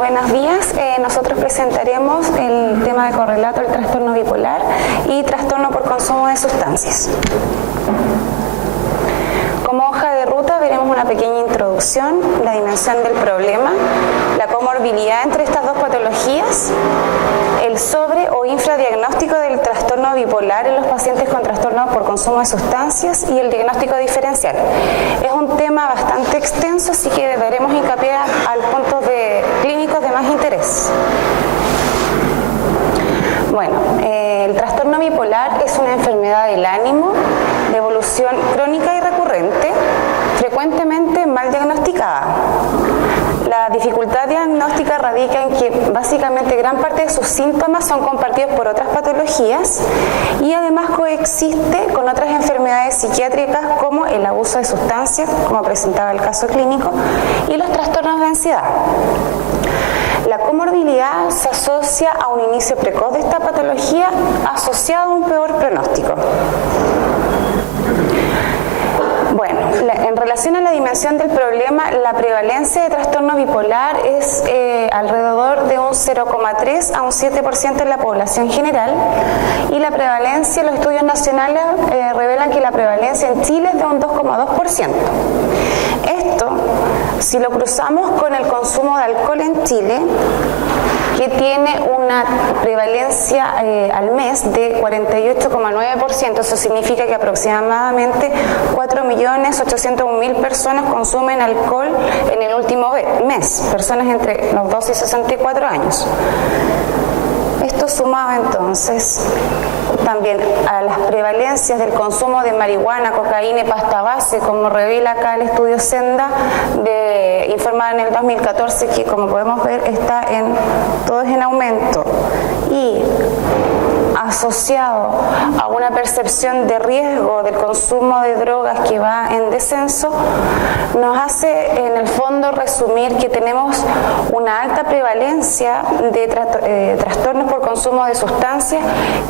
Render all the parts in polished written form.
buenos días. Nosotros presentaremos el tema de correlato del trastorno bipolar y trastorno por consumo de sustancias. Como hoja de ruta veremos una pequeña introducción, la dimensión del problema, la comorbilidad entre estas dos patologías, el sobre o infradiagnóstico del trastorno bipolar en los pacientes con trastorno por consumo de sustancias y el diagnóstico diferencial. Es un tema bastante extenso, así que daremos hincapié a los puntos clínicos de más interés. Bueno, el trastorno bipolar es una enfermedad del ánimo de evolución crónica y recurrente, frecuentemente mal diagnosticada. La dificultad diagnóstica radica en que básicamente gran parte de sus síntomas son compartidos por otras patologías y además coexiste con otras enfermedades psiquiátricas como el abuso de sustancias, como presentaba el caso clínico, y los trastornos de ansiedad. La comorbilidad se asocia a un inicio precoz de esta patología asociado a un peor pronóstico. Bueno, en relación a la dimensión del problema, la prevalencia de trastorno bipolar es alrededor de un 0,3 a un 7% en la población general y la prevalencia, los estudios nacionales revelan que la prevalencia en Chile es de un 2,2%. Esto, si lo cruzamos con el consumo de alcohol en Chile, que tiene una prevalencia al mes de 48,9%. Eso significa que aproximadamente 4.801.000 personas consumen alcohol en el último mes, personas entre los 12 y 64 años. Esto sumado entonces también a las prevalencias del consumo de marihuana, cocaína y pasta base, como revela acá el estudio Senda, informado en el 2014, que como podemos ver está todo es en aumento, y asociado a una percepción de riesgo del consumo de drogas que va en descenso, nos hace en el fondo resumir que tenemos una alta prevalencia de trastornos por consumo de sustancias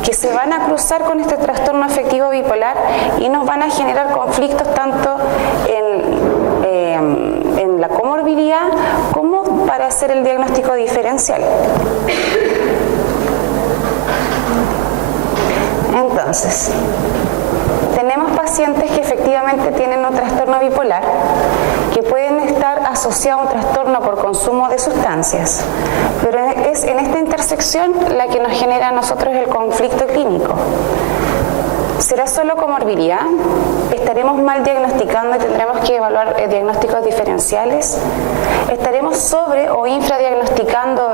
que se van a cruzar con este trastorno afectivo bipolar y nos van a generar conflictos tanto en la comorbilidad como para hacer el diagnóstico diferencial. Entonces, tenemos pacientes que efectivamente tienen un trastorno bipolar que pueden estar asociados a un trastorno por consumo de sustancias, pero es en esta intersección la que nos genera a nosotros el conflicto clínico. ¿Será solo comorbilidad? ¿Estaremos mal diagnosticando y tendremos que evaluar diagnósticos diferenciales? ¿Estaremos sobre o infradiagnosticando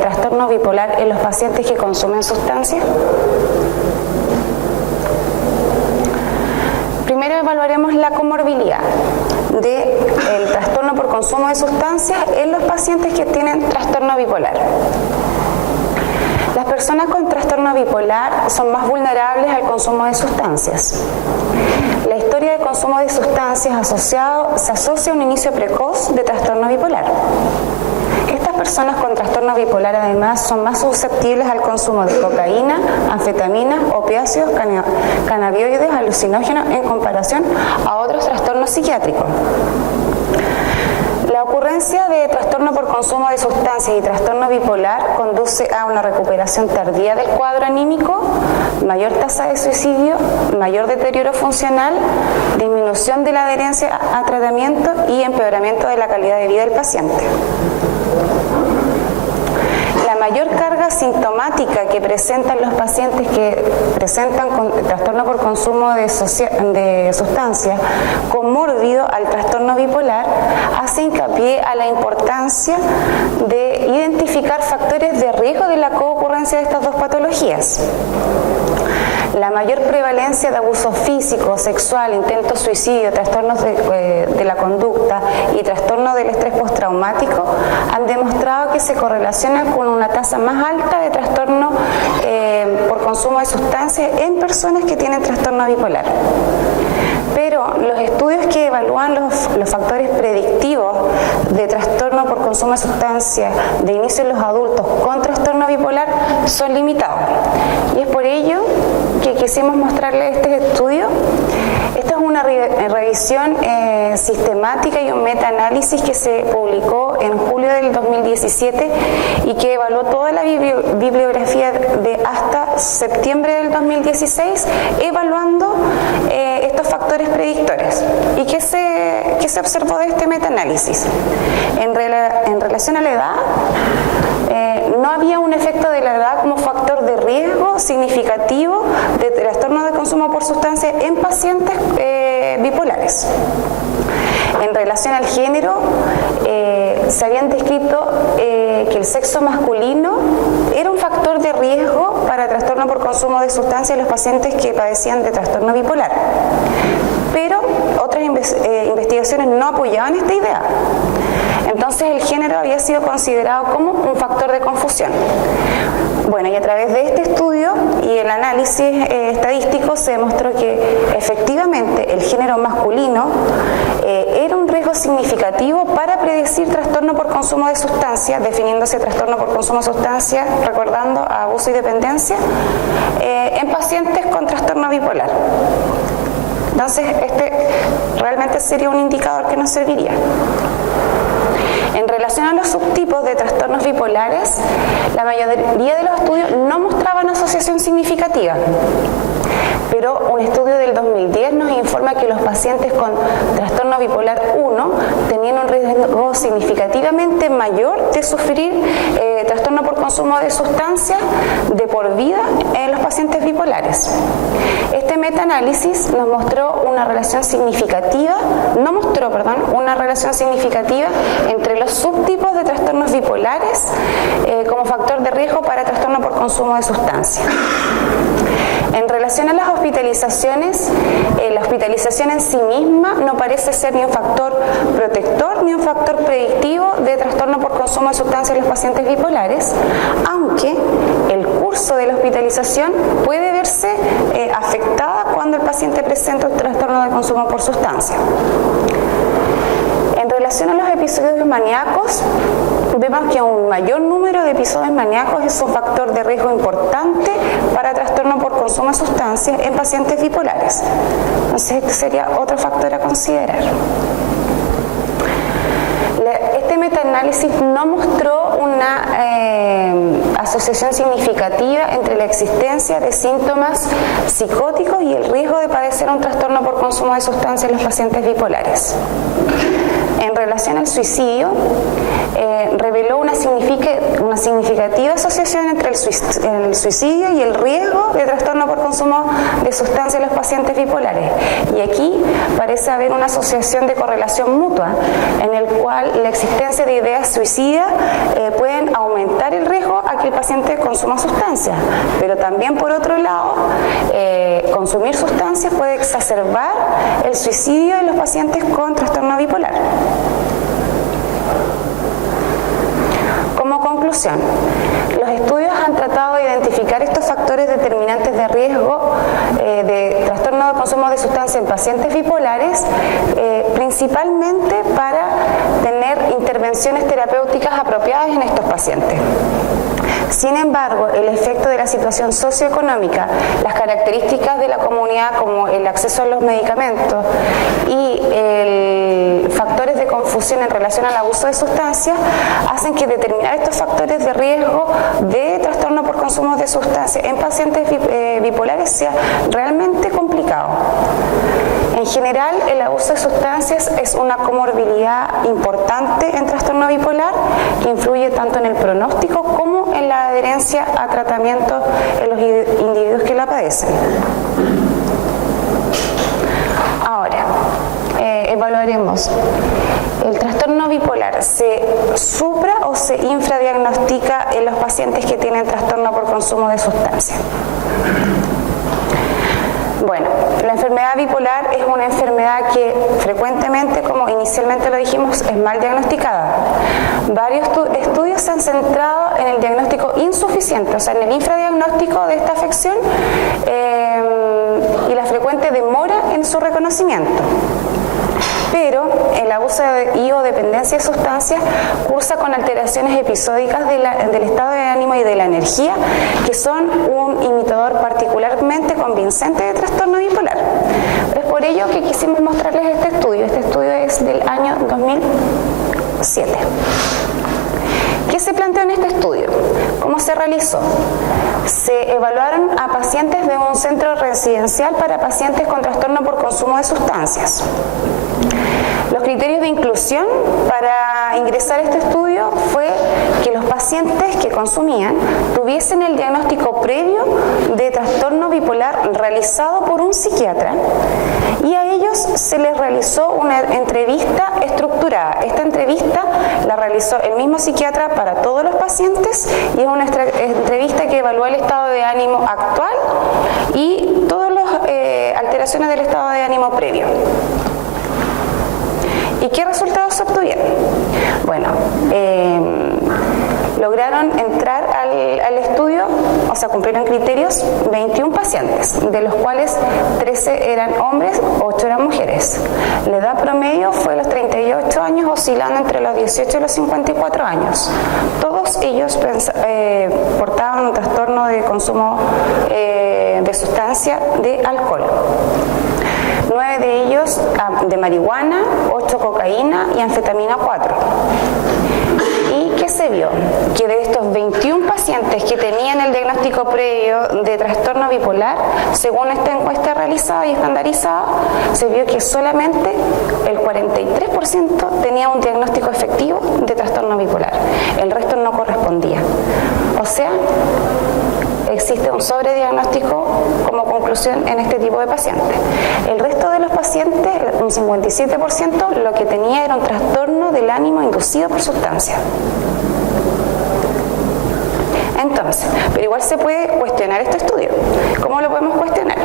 trastorno bipolar en los pacientes que consumen sustancias? Primero evaluaremos la comorbilidad del trastorno por consumo de sustancias en los pacientes que tienen trastorno bipolar. Las personas con trastorno bipolar son más vulnerables al consumo de sustancias. La historia de consumo de sustancias se asocia a un inicio precoz de trastorno bipolar. Estas personas con trastorno bipolar además son más susceptibles al consumo de cocaína, anfetaminas, opiáceos, cannabinoides, alucinógenos en comparación a otros trastornos psiquiátricos. La ocurrencia de trastorno por consumo de sustancias y trastorno bipolar conduce a una recuperación tardía del cuadro anímico, mayor tasa de suicidio, mayor deterioro funcional, disminución de la adherencia a tratamiento y empeoramiento de la calidad de vida del paciente. La mayor carga sintomática que presentan los pacientes que presentan trastorno por consumo de sustancias comórbido al trastorno bipolar hace hincapié a la importancia de identificar factores de riesgo de la coocurrencia de estas dos patologías. La mayor prevalencia de abuso físico, sexual, intento suicidio, trastornos de la conducta y trastorno del estrés postraumático han demostrado que se correlacionan con una tasa más alta de trastorno por consumo de sustancias en personas que tienen trastorno bipolar. Pero los estudios que evalúan los factores predictivos de trastorno por consumo de sustancias de inicio en los adultos con trastorno bipolar son limitados. Y es por ello que quisimos mostrarles este estudio. Esta es una revisión sistemática y un metaanálisis que se publicó en julio del 2017 y que evaluó toda la bibliografía de hasta septiembre del 2016, evaluando estos factores predictores. ¿Y qué se observó de este metaanálisis? En relación a la edad, no había un efecto de la edad como factor de riesgo significativo de trastorno de consumo por sustancias en pacientes bipolares. En relación al género, se habían descrito que el sexo masculino era un factor de riesgo para trastorno por consumo de sustancias en los pacientes que padecían de trastorno bipolar. Pero otras investigaciones no apoyaban esta idea. Entonces el género había sido considerado como un factor de confusión. Bueno, y a través de este estudio y el análisis estadístico se demostró que efectivamente el género masculino era un riesgo significativo para predecir trastorno por consumo de sustancias, definiéndose trastorno por consumo de sustancias, recordando a abuso y dependencia, en pacientes con trastorno bipolar. Entonces, este realmente sería un indicador que nos serviría. En relación a los subtipos de trastornos bipolares, la mayoría de los estudios no mostraban asociación significativa, pero un estudio del 2010 nos informa que los pacientes con trastorno bipolar 1 tenían un riesgo significativamente mayor de sufrir trastorno por consumo de sustancias de por vida en los pacientes bipolares. Este metaanálisis nos mostró una relación significativa, una relación significativa entre los subtipos de trastornos bipolares como factor de riesgo para trastorno por consumo de sustancias. En relación a las hospitalizaciones, la hospitalización en sí misma no parece ser ni un factor protector ni un factor predictivo de trastorno por consumo de sustancias en los pacientes bipolares, aunque el curso de la hospitalización puede verse afectada cuando el paciente presenta un trastorno de consumo por sustancia. En relación a los episodios maníacos, vemos que un mayor número de episodios maníacos es un factor de riesgo importante para trastorno por consumo de sustancias en pacientes bipolares. Entonces, este sería otro factor a considerar. Este metaanálisis no mostró una asociación significativa entre la existencia de síntomas psicóticos y el riesgo de padecer un trastorno por consumo de sustancias en los pacientes bipolares. En relación al suicidio, reveló una significativa asociación entre el suicidio y el riesgo de trastorno por consumo de sustancias en los pacientes bipolares. Y aquí parece haber una asociación de correlación mutua, en el cual la existencia de ideas suicidas pueden aumentar el riesgo a que el paciente consuma sustancias, pero también por otro lado, consumir sustancias puede exacerbar el suicidio en los pacientes con trastorno bipolar. Como conclusión, los estudios han tratado de identificar estos factores determinantes de riesgo de trastorno de consumo de sustancias en pacientes bipolares, principalmente para tener intervenciones terapéuticas apropiadas en estos pacientes. Sin embargo, el efecto de la situación socioeconómica, las características de la comunidad como el acceso a los medicamentos y factores de confusión en relación al abuso de sustancias hacen que determinar estos factores de riesgo de trastorno por consumo de sustancias en pacientes bipolares sea realmente complicado. En general, el abuso de sustancias es una comorbilidad importante en trastorno bipolar que influye tanto en el pronóstico como en la adherencia a tratamiento en los individuos que la padecen. Ahora, evaluaremos. ¿El trastorno bipolar se supra o se infradiagnostica en los pacientes que tienen trastorno por consumo de sustancias? Bueno, la enfermedad bipolar es una enfermedad que frecuentemente, como inicialmente lo dijimos, es mal diagnosticada. Varios estudios se han centrado en el diagnóstico insuficiente, o sea, en el infradiagnóstico de esta afección y la frecuente demora en su reconocimiento. pero el abuso y o dependencia de sustancias cursa con alteraciones episódicas del estado de ánimo y de la energía, que son un imitador particularmente convincente de trastorno bipolar. Es por ello que quisimos mostrarles este estudio. Este estudio es del año 2007. ¿Qué se planteó en este estudio? ¿Cómo se realizó? Se evaluaron a pacientes de un centro residencial para pacientes con trastorno por consumo de sustancias. Los criterios de inclusión para ingresar a este estudio fue que los pacientes que consumían tuviesen el diagnóstico previo de trastorno bipolar realizado por un psiquiatra y a ellos se les realizó una entrevista estructurada. Esta entrevista la realizó el mismo psiquiatra para todos los pacientes y es una entrevista que evalúa el estado de ánimo actual y todas las alteraciones del estado de ánimo previo. ¿Y qué resultados se obtuvieron? Bueno, lograron entrar al estudio, o sea, cumplieron criterios 21 pacientes, de los cuales 13 eran hombres, 8 eran mujeres. La edad promedio fue los 38 años, oscilando entre los 18 y los 54 años. Todos ellos portaban un trastorno de consumo de sustancia de alcohol. 9 de ellos de marihuana, 8 cocaína y anfetamina 4. ¿Y qué se vio? Que de estos 21 pacientes que tenían el diagnóstico previo de trastorno bipolar, según esta encuesta realizada y estandarizada, se vio que solamente el 43% tenía un diagnóstico efectivo de trastorno bipolar. El resto no correspondía. O sea, existe un sobrediagnóstico como conclusión en este tipo de pacientes. El resto de los pacientes, un 57%, lo que tenía era un trastorno del ánimo inducido por sustancia. Entonces, pero igual se puede cuestionar este estudio. ¿Cómo lo podemos cuestionar?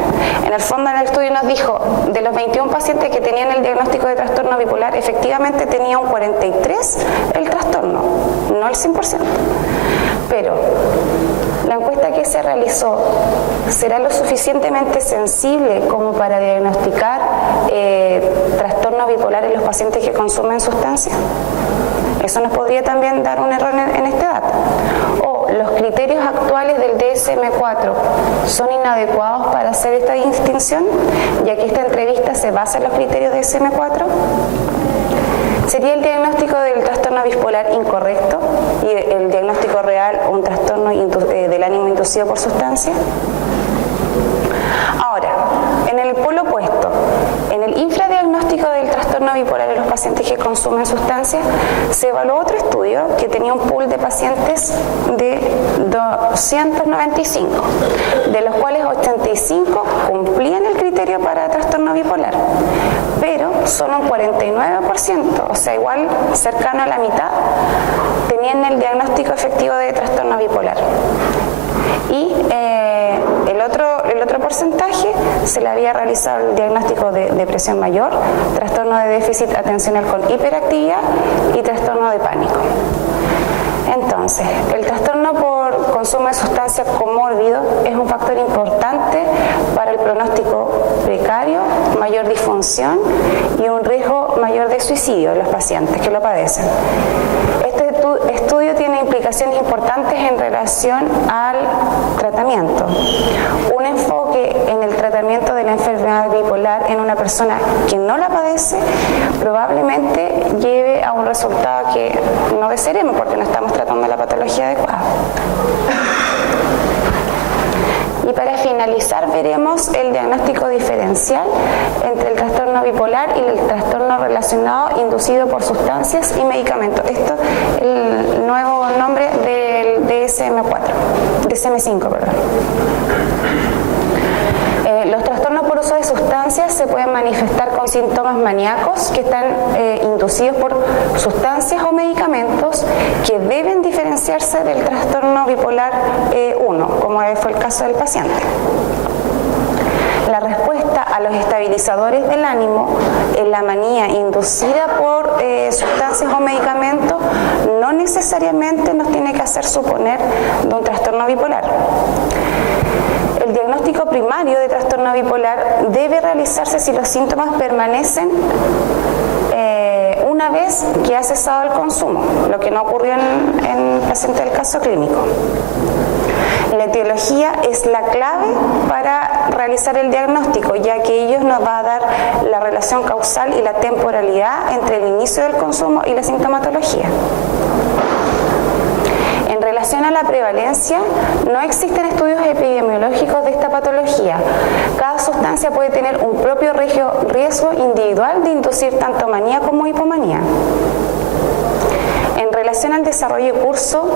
En el fondo, el estudio nos dijo, de los 21 pacientes que tenían el diagnóstico de trastorno bipolar, efectivamente tenía un 43% el trastorno, no el 100%. Pero la encuesta que se realizó, ¿será lo suficientemente sensible como para diagnosticar trastorno bipolar en los pacientes que consumen sustancias? Eso nos podría también dar un error en este dato. O los criterios actuales del DSM-4 son inadecuados para hacer esta distinción, ya que esta entrevista se basa en los criterios DSM-4. ¿Sería el diagnóstico del trastorno bipolar incorrecto y el diagnóstico real un trastorno del ánimo inducido por sustancia? Ahora, en el polo opuesto, en el infradiagnóstico del trastorno bipolar en los pacientes que consumen sustancias, se evaluó otro estudio que tenía un pool de pacientes de 295, de los cuales 85 cumplían el criterio para trastorno bipolar, pero solo un 49%, o sea, igual cercano a la mitad, tenían el diagnóstico efectivo de trastorno bipolar. Y el otro porcentaje se le había realizado el diagnóstico de depresión mayor, trastorno de déficit atencional con hiperactividad y trastorno de pánico. Entonces, el trastorno por consumo de sustancias comórbido es un factor importante para el pronóstico precario, mayor disfunción y un riesgo mayor de suicidio en los pacientes que lo padecen. Este estudio tiene implicaciones importantes en relación al tratamiento. Un enfoque en el tratamiento de la enfermedad bipolar en una persona que no la padece probablemente lleve a un resultado que no desearemos porque no estamos tratando la patología adecuada. Y para finalizar veremos el diagnóstico diferencial entre el trastorno bipolar y el trastorno relacionado inducido por sustancias y medicamentos. Esto es el nuevo nombre del DSM-5, perdón. Los trastornos por uso de sustancias se pueden manifestar con síntomas maníacos que están inducidos por sustancias o medicamentos que deben diferenciarse del trastorno bipolar 1, como fue el caso del paciente. La respuesta a los estabilizadores del ánimo en la manía inducida por sustancias o medicamentos no necesariamente nos tiene que hacer suponer de un trastorno bipolar. El diagnóstico primario de trastorno bipolar debe realizarse si los síntomas permanecen una vez que ha cesado el consumo, lo que no ocurrió en el paciente del caso clínico. La etiología es la clave para realizar el diagnóstico, ya que ello nos va a dar la relación causal y la temporalidad entre el inicio del consumo y la sintomatología. En relación a la prevalencia, no existen estudios epidemiológicos de esta patología. Cada sustancia puede tener un propio riesgo individual de inducir tanto manía como hipomanía. En relación al desarrollo y curso,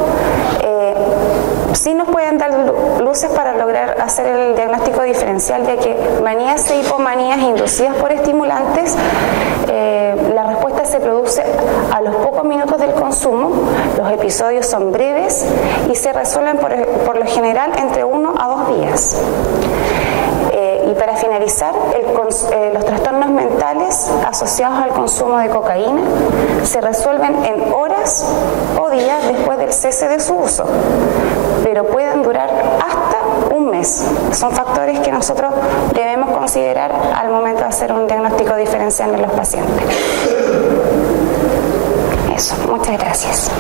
sí nos pueden dar luces para lograr hacer el diagnóstico diferencial, ya que manías e hipomanías inducidas por estimulantes, la respuesta se produce a los pocos minutos del consumo, los episodios son breves y se resuelven por lo general entre 1 a 2 días. Y para finalizar, los trastornos mentales asociados al consumo de cocaína se resuelven en horas o días después del cese de su uso, pero pueden durar hasta un mes. Son factores que nosotros debemos considerar al momento de hacer un diagnóstico diferencial en los pacientes. Eso, muchas gracias.